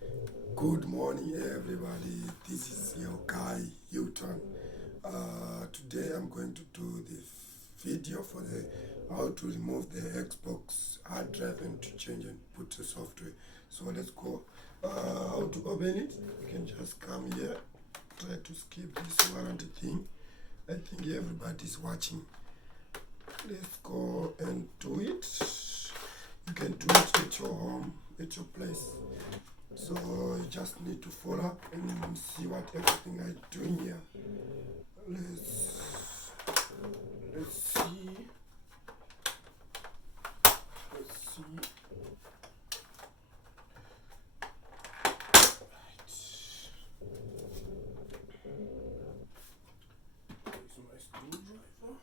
Good morning, everybody. This is your guy, U-Turn. Today I'm going to do the video for the how to remove the Xbox hard drive and to change and put the software. So let's go. How to open it? You can just come here. Try to skip this warranty thing. I think everybody's watching. Let's go and do it. You can do it at your home, at your place. So you just need to follow and see what everything I'm doing here. Let's see. Let's see. Right. Here's my screwdriver.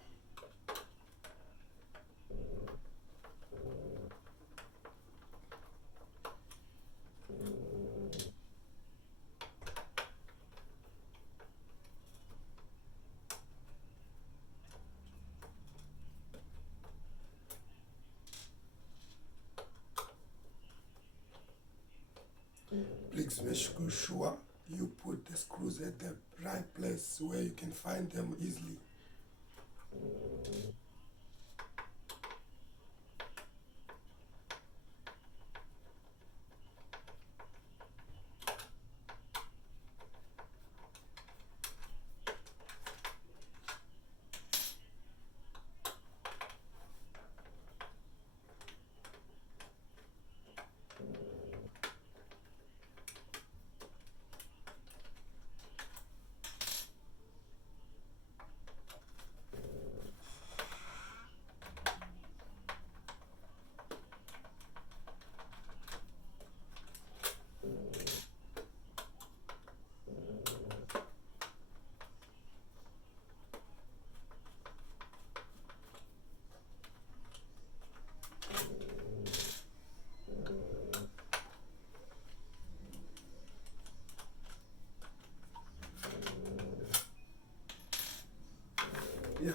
Please make sure you put the screws at the right place where you can find them easily. Yeah.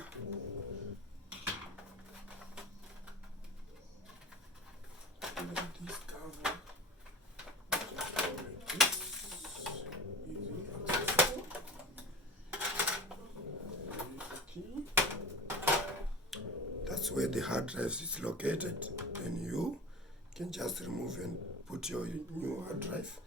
Let this cover. Just go like this. Easy accessible. Key. That's where the hard drive is located. Then you can just remove and put your new hard drive.